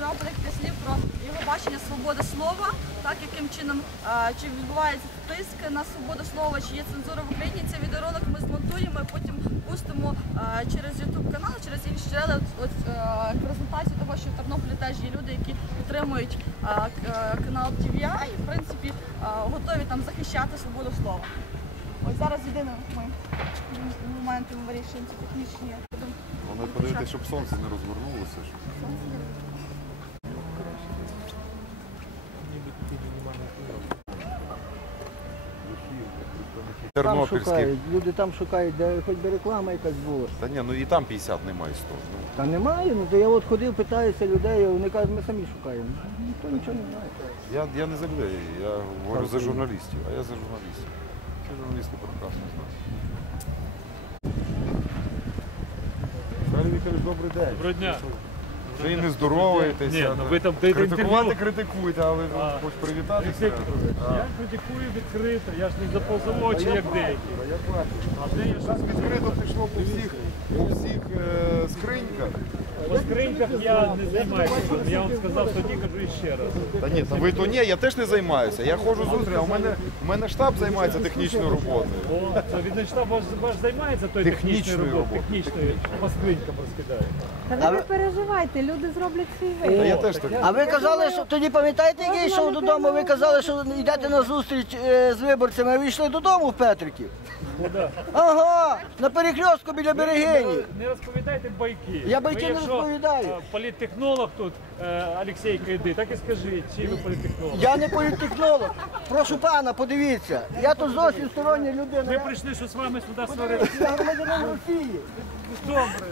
Тернополя кілька слів про його бачення свободи слова, так яким чином чи відбувається тиск на свободу слова, чи є цензура в Україні. Цей відеоролик ми змонтуємо і потім пустимо через YouTube канал, через інші джерела е, презентацію того, що в Тернополі теж є люди, які підтримують е, канал TVI і в принципі готові там захищати свободу слова. Ось зараз єдине ми моменти ми вирішуємо ці технічні. Воно подивитися, щоб сонце не розвернулося. Щоб... Там Тернопільський. шукають, люди там шукають, де хоч би реклама якась була. Та ні, ну і там 50 немає 100. Ну, Та немає, ну то я от ходив, питаюся людей, вони кажуть, ми самі шукаємо. Ніхто нічого не знає. я, я не за людей, я говорю за журналістів, а я за журналістів. Ці журналісти прекрасно знають. Віталій Вікторович, добрий день. Доброго дня. Ви не здороваєтеся. Ні, ну ви там даєте Критикувати інтерв'ю. критикуєте, але ви А. хоч привітатися. Олексій Петрович, я критикую відкрито, я ж не заповзав очі, як деякі. А де я Зараз відкрито пішло по всіх, по всіх е. По я не займаюся. Я вам сказав тоді, кажу ще раз. Та ні, та ви то ні, я теж не займаюся. Я ходжу зустріч, а у мене, у мене штаб займається технічною роботою. О, це від штаб ваш, ваш займається той Технічною технічною роботою, роботою. технічною, по скринькам розкидає. Та ви не переживайте, люди зроблять свій Та вибір. я теж так. А ви казали, що тоді пам'ятаєте, як я йшов додому, ви казали, що йдете на зустріч е, з виборцями, а ви йшли додому в Петриків. Ну. Ага, на перехрестку біля берегині. Не розповідайте байки. Я байки Ви, не якщо, розповідаю. Е, Політтехнолог тут е, Олексій Кайди, так і скажіть, чи ви політтехнолог. Я не політтехнолог. Прошу пана, подивіться. Я тут зовсім стороння людина. Ви Я- прийшли, що з вами сюди сваритися. Я громадянин Росії. Добре.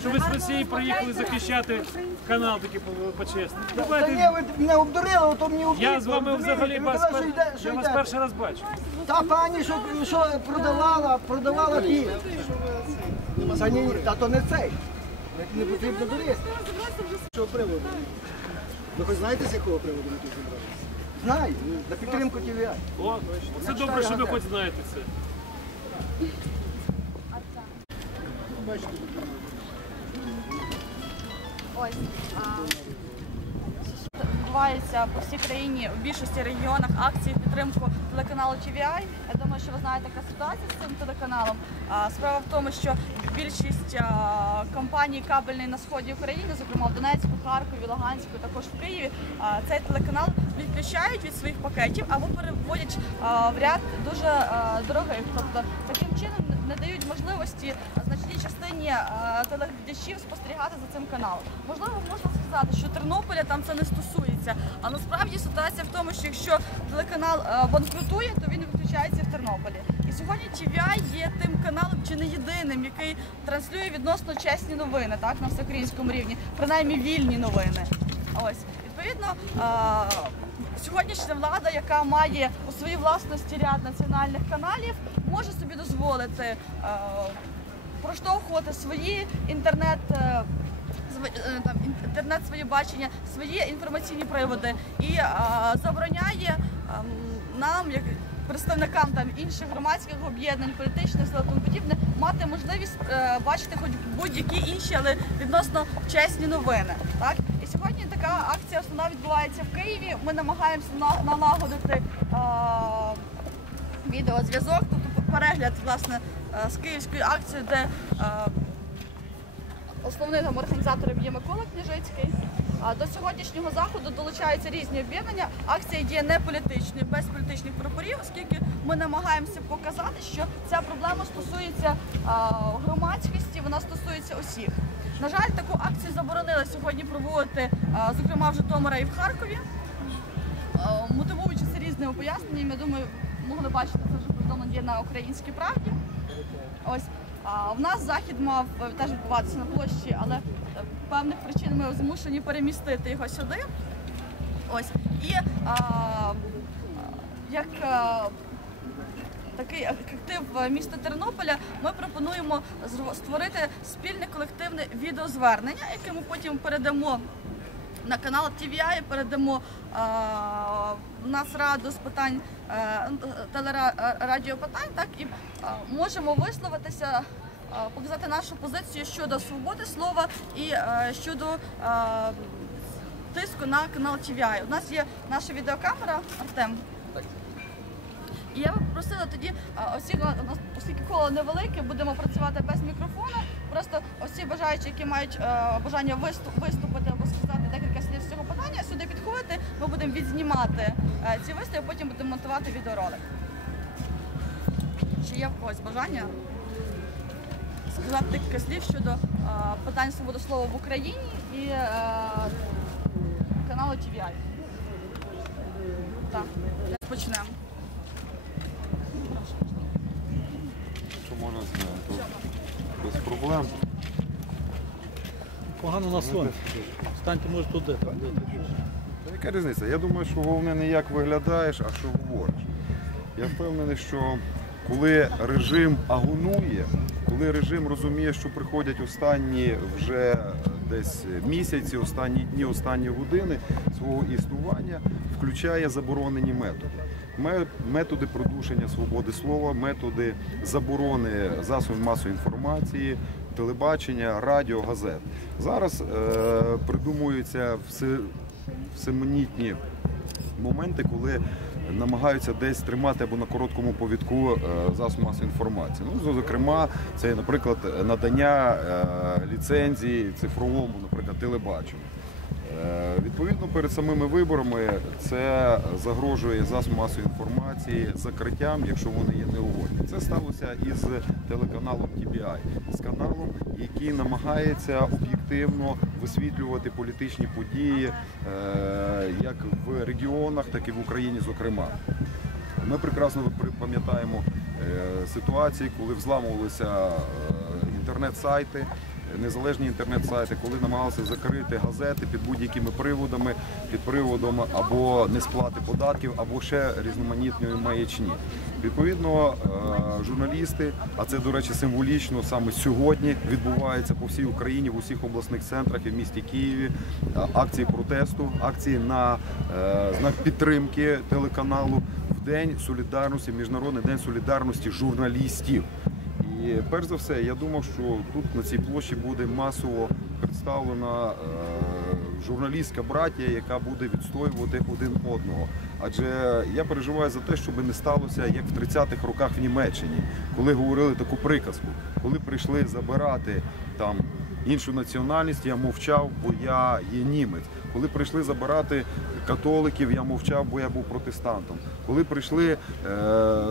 Що ви з Росії приїхали захищати канал такий по- почесний. Та Давайте. ні, ви мене обдурили, то мені обдурили. Я з вами взагалі Ви вас, що я вас перший раз бачу. Та пані, що, що продавала, продавала ті. Та ні, та то не цей. Не, не потрібно дурити. Що приводу? Ви хоч знаєте, з якого приводу ми тут зібралися? Знаю, на підтримку ТВА. О, це добре, що ви хоч знаєте це. Ось а, відбувається по всій країні у більшості регіонах акції в підтримку телеканалу TVI. Я думаю, що ви знаєте, яка ситуація з цим телеканалом. Справа в тому, що більшість компаній кабельної на сході України, зокрема в Донецьку, Харкові, Луганську, також в Києві, цей телеканал відключають від своїх пакетів або переводять в ряд дуже дорогих. Тобто таким чином не дають можливості значній частині е, телеглядачів спостерігати за цим каналом. Можливо, можна сказати, що Тернополя там це не стосується. А насправді ситуація в тому, що якщо телеканал е, банкрутує, то він виключається в Тернополі. І сьогодні TVI є тим каналом, чи не єдиним, який транслює відносно чесні новини, так на всеукраїнському рівні, принаймні вільні новини. Ось відповідно. е, Сьогоднішня влада, яка має у своїй власності ряд національних каналів, може собі дозволити е, проштовхувати свої інтернет. е, е, Там інтернет своє бачення, свої інформаційні приводи і е, забороняє ем, нам, як представникам там інших громадських об'єднань, політичних сил тому подібне, мати можливість е, бачити хоч будь-які інші, але відносно чесні новини. Так і сьогодні така акція основна відбувається в Києві. Ми намагаємося налагодити. е, Відеозв'язок, перегляд власне е, з київською акцією, де е, Основним організатором є Микола Княжицький. До сьогоднішнього заходу долучаються різні об'єднання. Акція є не політичною, без політичних прапорів, оскільки ми намагаємося показати, що ця проблема стосується а, громадськості, вона стосується усіх. На жаль, таку акцію заборонили сьогодні проводити, зокрема в Житомира і в Харкові, А, мотивуючи це різними поясненнями. Я думаю, могли бачити це вже є на українській правді. Ось а, в нас захід мав е, теж відбуватися на площі, але е, певних причин ми змушені перемістити його сюди. Ось і а, як а, такий актив е, міста Тернополя, ми пропонуємо створити спільне колективне відеозвернення, яке ми потім передамо на канал TVI передамо е, нас раду з питань е, телерадіопитань, так і е, можемо висловитися, е, показати нашу позицію щодо свободи слова і е, щодо е, тиску на канал TVI. У нас є наша відеокамера Артем. І я би попросила тоді, оскільки, оскільки коло невелике, будемо працювати без мікрофона. Просто всі бажаючі, які мають е, бажання виступ, виступити або сказати декілька з цього питання, сюди підходити. Ми будемо відзнімати е, ці виступи, потім будемо монтувати відеоролик. Чи є в когось бажання сказати декілька слів щодо е, питань свободи слова в Україні і е, каналу TVI? Так, почнемо. Що можна зняти? Без проблем. Погано на сонці. Станьте, може, туди. Та яка різниця? Я думаю, що головне не як виглядаєш, а що говориш. Я впевнений, що коли режим агонує, коли режим розуміє, що приходять останні вже десь місяці, останні дні, останні години свого існування, включає заборонені методи. Методи продушення свободи слова, методи заборони засобів масової інформації, телебачення, радіо, газет. Зараз е, придумуються все, всеманітні моменти, коли намагаються десь тримати або на короткому повідку е, засоб масової інформації. Ну, зокрема, це, наприклад, надання е, ліцензії цифровому, наприклад, телебаченню. Е, Відповідно, перед самими виборами це загрожує засоб масової інформації закриттям, якщо вони є неугодні. Це сталося із телеканалом TBI, з каналом, який намагається об'єктивно висвітлювати політичні події е, як в регіонах, так і в Україні, зокрема. Ми прекрасно пам'ятаємо е, ситуації, коли взламувалися інтернет-сайти, незалежні інтернет-сайти, коли намагалися закрити газети під будь-якими приводами, під приводом або несплати податків, або ще різноманітної маячні. Відповідно, е, журналісти, а це, до речі, символічно саме сьогодні відбувається по всій Україні, в усіх обласних центрах і в місті Києві е, акції протесту, акції на е, знак підтримки телеканалу в День солідарності, Міжнародний день солідарності журналістів. І перш за все, я думав, що тут на цій площі буде масово представлена е, журналістська братія, яка буде відстоювати один одного. Адже я переживаю за те, щоб не сталося як в 30-х роках в Німеччині, коли говорили таку приказку, коли прийшли забирати там іншу національність, я мовчав, бо я є німець. Коли прийшли забирати католиків, я мовчав, бо я був протестантом. Коли прийшли е,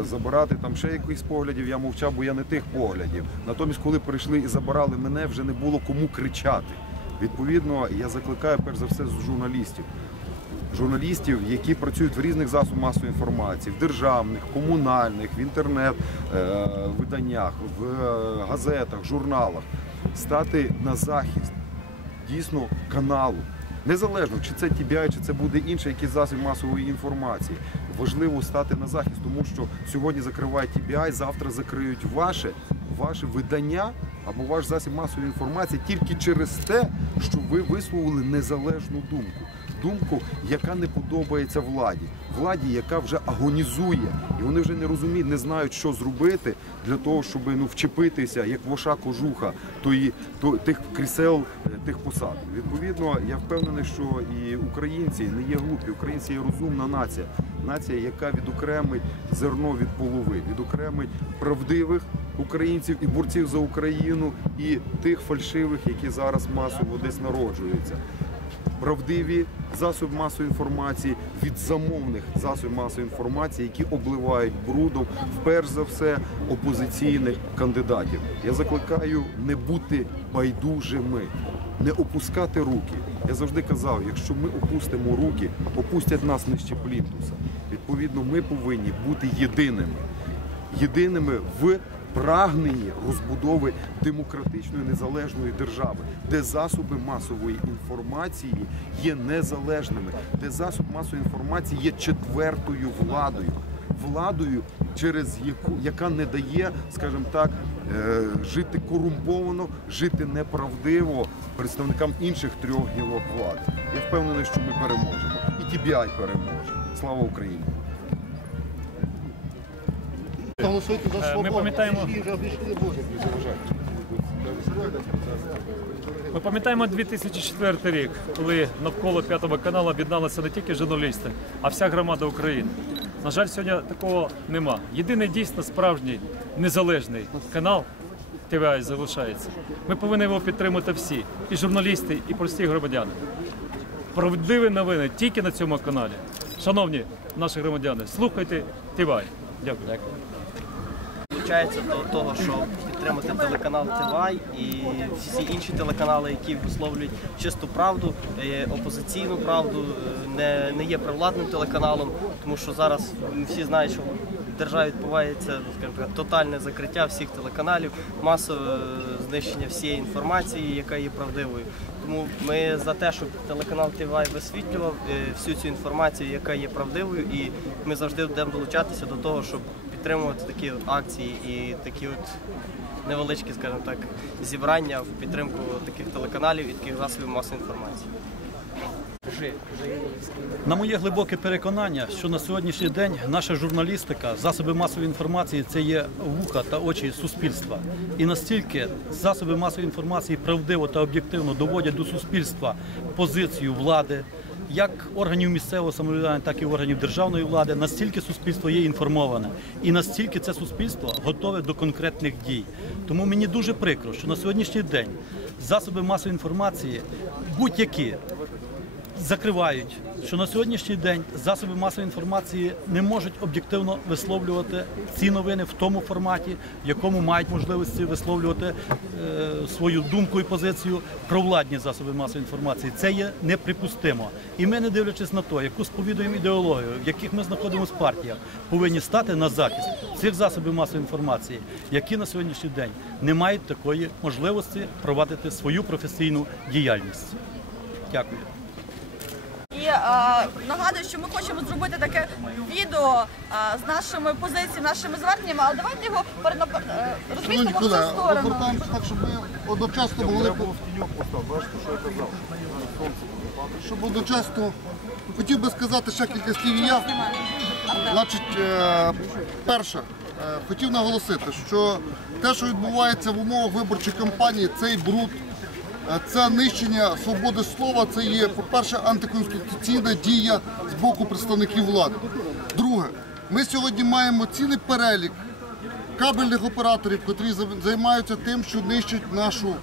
забирати там ще якихось поглядів, я мовчав, бо я не тих поглядів. Натомість, коли прийшли і забирали мене, вже не було кому кричати. Відповідно, я закликаю перш за все з журналістів. Журналістів, які працюють в різних засобах масової інформації, в державних, комунальних, в інтернет-виданнях, в е, газетах, журналах, стати на захист дійсно каналу. Незалежно, чи це TBI, чи це буде інший якийсь засіб масової інформації. Важливо стати на захист, тому що сьогодні закривають TBI, завтра закриють ваше, ваше видання або ваш засіб масової інформації тільки через те, що ви висловили незалежну думку. Думку, яка не подобається владі, владі, яка вже агонізує, і вони вже не розуміють, не знають, що зробити для того, щоб ну вчепитися, як воша кожуха, тої, то, тих крісел, е, тих посад. Відповідно, я впевнений, що і українці не є глупі, українці є розумна нація, нація, яка відокремить зерно від полови, відокремить правдивих українців і борців за Україну, і тих фальшивих, які зараз масово десь народжуються правдиві засоби масової інформації від замовних засобів масової інформації, які обливають брудом, перш за все, опозиційних кандидатів. Я закликаю не бути байдужими, не опускати руки. Я завжди казав, якщо ми опустимо руки, опустять нас нижче плінтуса. Відповідно, ми повинні бути єдиними єдиними в прагненні розбудови демократичної незалежної держави, де засоби масової інформації є незалежними, де засоб масової інформації є четвертою владою. Владою, через яку яка не дає, скажімо так, е, жити корумповано, жити неправдиво представникам інших трьох гілок влади. Я впевнений, що ми переможемо, і TBI переможе. Слава Україні! Голосуйте за Е, ми пам'ятаємо-. Ми пам'ятаємо 2004 рік, коли навколо п'ятого каналу об'єдналися не тільки журналісти, а вся громада України. На жаль, сьогодні такого нема. Єдиний дійсно справжній незалежний канал ТВА залишається. Ми повинні його підтримати всі, і журналісти, і прості громадяни. Правдиві новини тільки на цьому каналі. Шановні наші громадяни, слухайте ТВА. Дякую. Долучається до того, щоб підтримати телеканал ТВАЙ і всі інші телеканали, які висловлюють чисту правду, е, опозиційну правду, е, не, не є провладним телеканалом, тому що зараз всі знають, що в державі відбувається так, тотальне закриття всіх телеканалів, масове е, знищення всієї інформації, яка є правдивою. Тому ми за те, щоб телеканал ТВАЙ висвітлював всю цю інформацію, яка є правдивою, і ми завжди будемо долучатися до того, щоб підтримувати такі акції і такі от невеличкі, скажімо так, зібрання в підтримку таких телеканалів і таких засобів масової інформації. На моє глибоке переконання, що на сьогоднішній день наша журналістика, засоби масової інформації це є вуха та очі суспільства. І настільки засоби масової інформації правдиво та об'єктивно доводять до суспільства позицію влади. Як органів місцевого самоврядування, так і органів державної влади, настільки суспільство є інформоване, і настільки це суспільство готове до конкретних дій. Тому мені дуже прикро, що на сьогоднішній день засоби масової інформації будь-які закривають, що на сьогоднішній день засоби масової інформації не можуть об'єктивно висловлювати ці новини в тому форматі, в якому мають можливості висловлювати е, свою думку і позицію провладні засоби масової інформації. Це є неприпустимо. І ми, не дивлячись на те, яку сповідуємо ідеологію, в яких ми знаходимося в партіях, повинні стати на захист цих засобів масової інформації, які на сьогоднішній день не мають такої можливості провадити свою професійну діяльність. Дякую. Е, нагадую, що ми хочемо зробити таке відео е, з нашими позиціями, нашими зверненнями, але давайте його е, розмістимо в цю сторону. обертаємося так, щоб ми одночасно могли по- щоб одночасно хотів би сказати ще кілька слів і я. Значить, перше, хотів наголосити, що те, що відбувається в умовах виборчої кампанії, цей бруд, це нищення свободи слова, це є, по-перше, антиконституційна дія з боку представників влади. Друге, ми сьогодні маємо цілий перелік кабельних операторів, котрі займаються тим, що нищать нашу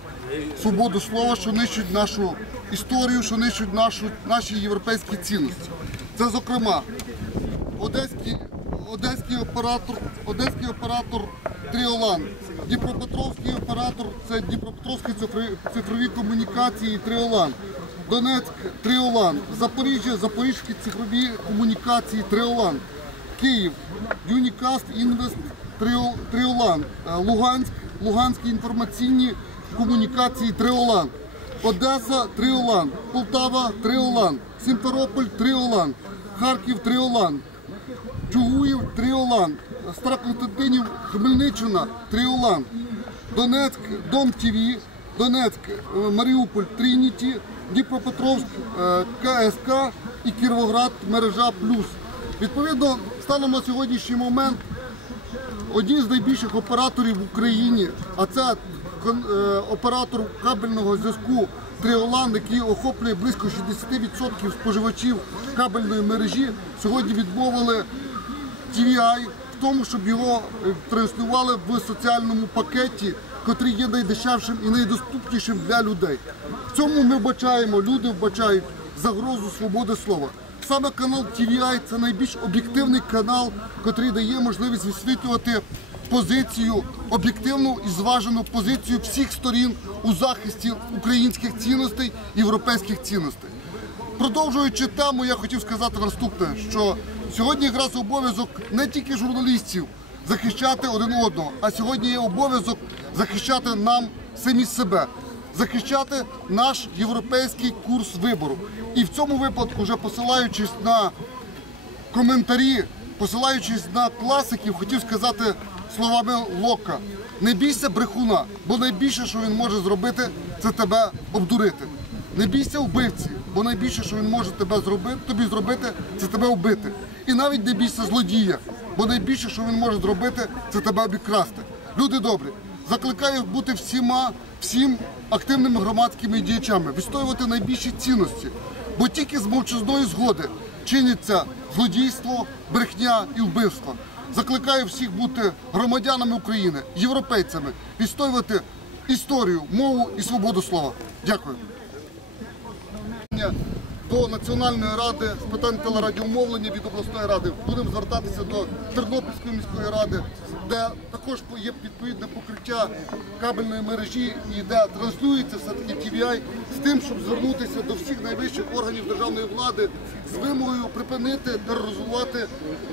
свободу слова, що нищать нашу історію, що нищать нашу, наші європейські цінності. Це, зокрема, одеський, одеський оператор, одеський оператор Тріолан, Дніпропетровський оператор це Дніпропетровські цифрові, комунікації Тріолан. Донецьк Тріолан, Запоріжжя, Запорізькі цифрові комунікації Тріолан, Київ, Юнікаст Інвест Тріо- Тріолан, Е, Луганськ, Луганські інформаційні комунікації Тріолан, Одеса Тріолан, Полтава Тріолан, Сімферополь Тріолан, Харків Тріолан, Чугуїв Тріолан, Староконстантинів Хмельниччина Тріолан, Донецьк Дом ТВ, Донецьк е, Маріуполь Трініті, Дніпропетровськ е, КСК і Кіровоград Мережа Плюс. Відповідно, станом на сьогоднішній момент одні з найбільших операторів в Україні, а це е, оператор кабельного зв'язку Тріолан, який охоплює близько 60% споживачів кабельної мережі, сьогодні відмовили TVI тому, щоб його е, транслювали в соціальному пакеті, котрий є найдешевшим і найдоступнішим для людей. В цьому ми вбачаємо, люди вбачають загрозу свободи слова. Саме канал TVI – це найбільш об'єктивний канал, котрий дає можливість висвітлювати позицію, об'єктивну і зважену позицію всіх сторін у захисті українських цінностей, європейських цінностей. Продовжуючи тему, я хотів сказати наступне, що сьогодні якраз обов'язок не тільки журналістів захищати один одного, а сьогодні є обов'язок захищати нам самі себе, захищати наш європейський курс вибору. І в цьому випадку, вже посилаючись на коментарі, посилаючись на класиків, хотів сказати словами Лока: не бійся брехуна, бо найбільше, що він може зробити, це тебе обдурити. Не бійся вбивці, бо найбільше, що він може тебе зробити, тобі зробити, це тебе вбити. І навіть не бійся злодія, бо найбільше, що він може зробити, це тебе обікрасти. Люди добрі, закликаю бути всіма, всім активними громадськими діячами, відстоювати найбільші цінності, бо тільки з мовчазної згоди чиниться злодійство, брехня і вбивство. Закликаю всіх бути громадянами України, європейцями, відстоювати історію, мову і свободу слова. Дякую. До Національної ради з питань телерадіомовлення від обласної ради будемо звертатися до Тернопільської міської ради, де також є відповідне покриття кабельної мережі і де транслюється все-таки TVI, з тим, щоб звернутися до всіх найвищих органів державної влади з вимогою припинити тероризувати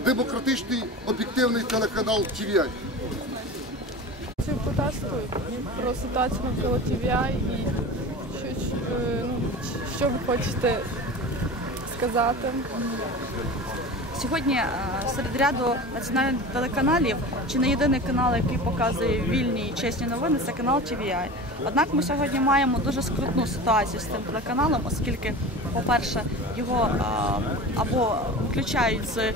демократичний об'єктивний телеканал TVI. подачку про ситуацію навколо TVI і що, е, ну, що ви хочете сказати. Сьогодні е, серед ряду національних телеканалів чи не єдиний канал, який показує вільні і чесні новини, це канал TVI. Однак ми сьогодні маємо дуже скрутну ситуацію з цим телеканалом, оскільки, по-перше, його е, або включають з е,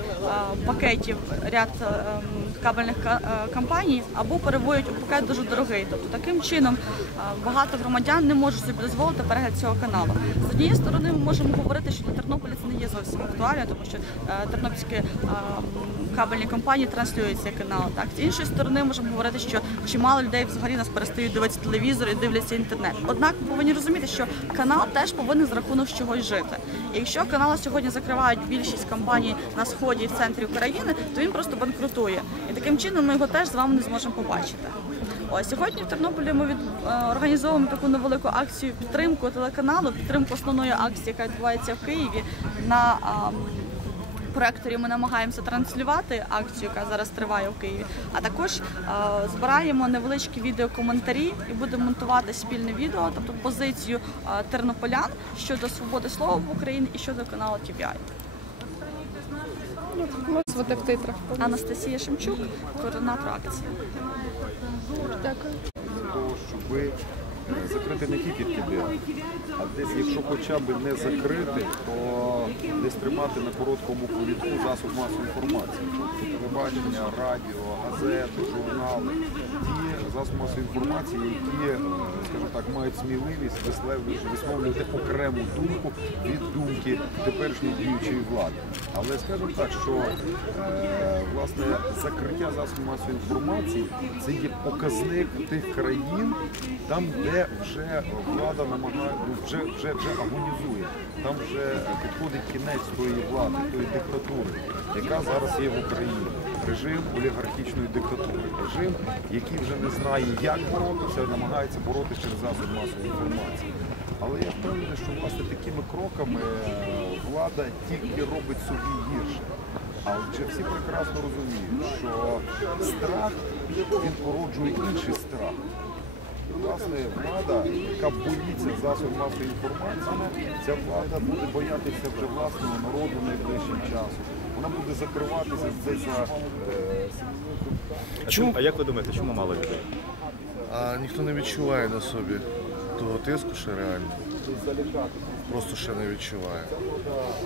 пакетів ряд е, м, кабельних ка- е, компаній, або переводять у пакет дуже дорогий. Тобто таким чином е, багато громадян не можуть собі дозволити перегляд цього каналу. З однієї сторони, ми можемо говорити, що для Тернополя це не є зовсім актуально, тому що е, тернопільські кабельні компанії транслюють канал. Так з іншої сторони, можемо говорити, що чимало людей взагалі нас перестають дивитися телевізор і дивляться інтернет. Однак ми повинні розуміти, що канал теж повинен з рахунок чогось жити. І якщо канали сьогодні закривають більшість компаній на сході і в центрі України, то він просто банкрутує. І таким чином ми його теж з вами не зможемо побачити. Ось сьогодні в Тернополі ми від, е, організовуємо таку невелику акцію підтримку телеканалу, підтримку основної акції, яка відбувається в Києві на проекторі. Ми намагаємося транслювати акцію, яка зараз триває в Києві. А також е, збираємо невеличкі відеокоментарі і будемо монтувати спільне відео, тобто позицію е, тернополян щодо свободи слова в Україні і щодо каналу TVI. Можете звати в титрах. Анастасія Шемчук, координатор акції. Дякую. для того, щоб закрити не тільки тебе, а десь, якщо хоча б не закрити, то десь тримати на короткому повідку засоб масової інформації. Тобто телебачення, радіо, газети, журнали, ті засоби масової інформації, які, е, скажімо так, мають сміливість висловлювати, окрему думку від думки теперішньої діючої влади. Але скажімо так, що е, власне закриття засобів масової інформації це є показник тих країн, там, де вже влада намагає, ну, вже, вже, вже агонізує, там вже підходить кінець тої влади, тої диктатури, яка зараз є в Україні. Режим олігархічної диктатури, режим, який вже не знає, як боротися, намагається боротися через засоби масової інформації. Але я впевнений, що власне такими кроками е, влада тільки робить собі гірше. А отже всі прекрасно розуміють, що страх він породжує інший страх. Власне, влада, яка боїться засобів масової інформації, ця влада буде боятися вже власного народу найближчим часом. Вона буде закриватися це за е, Чому? А як ви думаєте, чому мало людей? А ніхто не відчуває на собі того тиску ще реально. Просто ще не відчуває.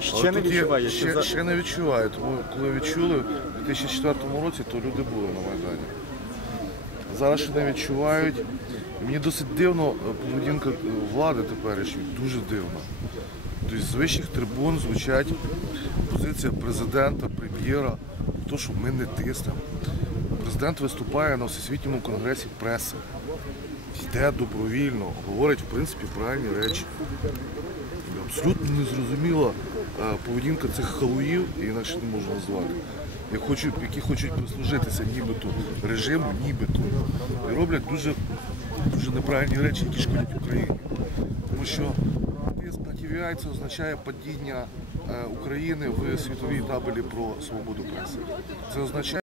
Ще Але не відчуває, Ще, що за- ще не відчуває. Тому коли відчули в 2004 році, то люди були на Майдані. Зараз ще не відчувають. Мені досить дивно е, поведінка е, влади теперішньої, дуже дивно. Тобто з вищих трибун звучать позиція президента, прем'єра, то, що ми не тиснемо. Президент виступає на Всесвітньому конгресі преси. Йде добровільно, говорить в принципі правильні речі. Абсолютно незрозуміла е, поведінка цих халуїв, інакше не можу назвати, які хочуть прислужитися нібито режиму, нібито. І роблять дуже, дуже неправильні речі, які шкодять Україні. Тому що це означає падіння е, України в світовій табелі про свободу преси. Це означає.